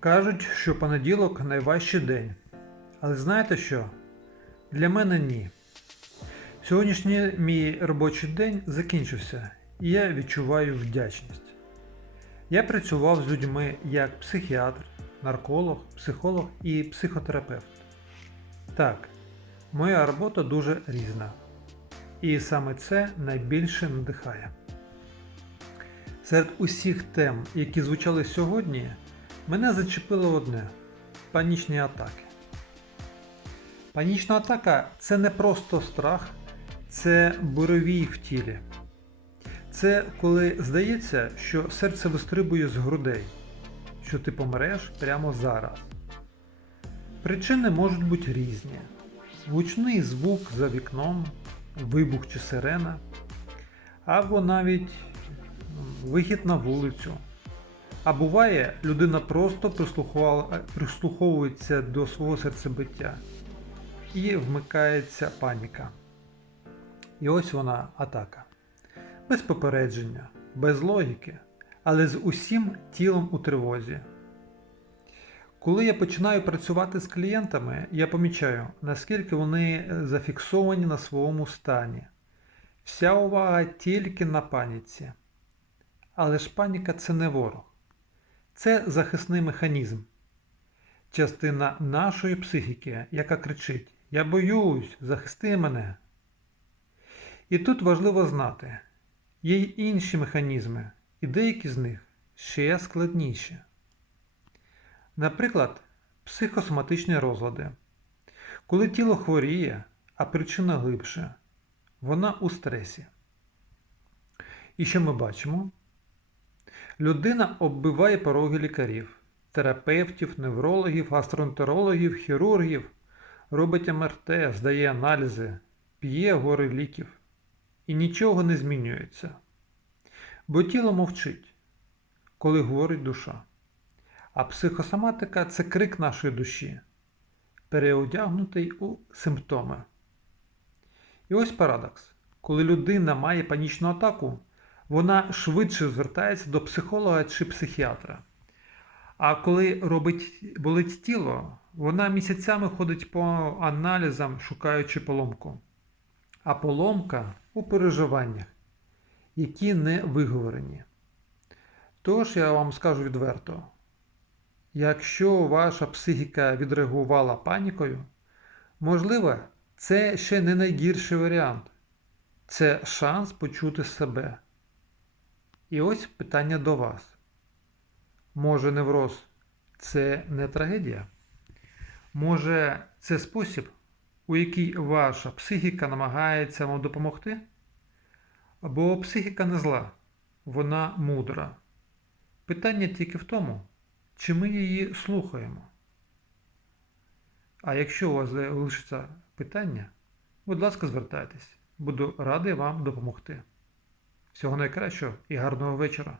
Кажуть, що понеділок найважчий день. Але знаєте що? Для мене ні. Сьогоднішній мій робочий день закінчився, і я відчуваю вдячність. Я працював з людьми як психіатр, нарколог, психолог і психотерапевт. Так, моя робота дуже різна. І саме це найбільше надихає. Серед усіх тем, які звучали сьогодні, мене зачепило одне панічні атаки. Панічна атака це не просто страх, це буровій в тілі. Це коли здається, що серце вистрибує з грудей, що ти помреш прямо зараз. Причини можуть бути різні: гучний звук за вікном, вибух чи сирена, або навіть вихід на вулицю. А буває, людина просто прислуховується до свого серцебиття і вмикається паніка. І ось вона атака. Без попередження, без логіки, але з усім тілом у тривозі. Коли я починаю працювати з клієнтами, я помічаю, наскільки вони зафіксовані на своєму стані. Вся увага тільки на паніці. Але ж паніка це не ворог. Це захисний механізм. Частина нашої психіки, яка кричить: Я боюсь, захисти мене. І тут важливо знати, є й інші механізми, і деякі з них ще складніші. Наприклад, психосоматичні розлади. Коли тіло хворіє, а причина глибше, вона у стресі. І що ми бачимо? Людина оббиває пороги лікарів, терапевтів, неврологів, гастроентерологів, хірургів, робить МРТ, здає аналізи, п'є гори ліків. І нічого не змінюється. Бо тіло мовчить, коли говорить душа. А психосоматика це крик нашої душі, переодягнутий у симптоми. І ось парадокс. Коли людина має панічну атаку, вона швидше звертається до психолога чи психіатра. А коли робить, болить тіло, вона місяцями ходить по аналізам, шукаючи поломку. А поломка у переживаннях, які не виговорені. Тож я вам скажу відверто: якщо ваша психіка відреагувала панікою, можливо, це ще не найгірший варіант. Це шанс почути себе. І ось питання до вас. Може, невроз це не трагедія? Може, це спосіб, у який ваша психіка намагається вам допомогти? Бо психіка не зла, вона мудра. Питання тільки в тому, чи ми її слухаємо. А якщо у вас залишиться питання, будь ласка, звертайтесь. Буду радий вам допомогти. Всього найкращого і гарного вечора!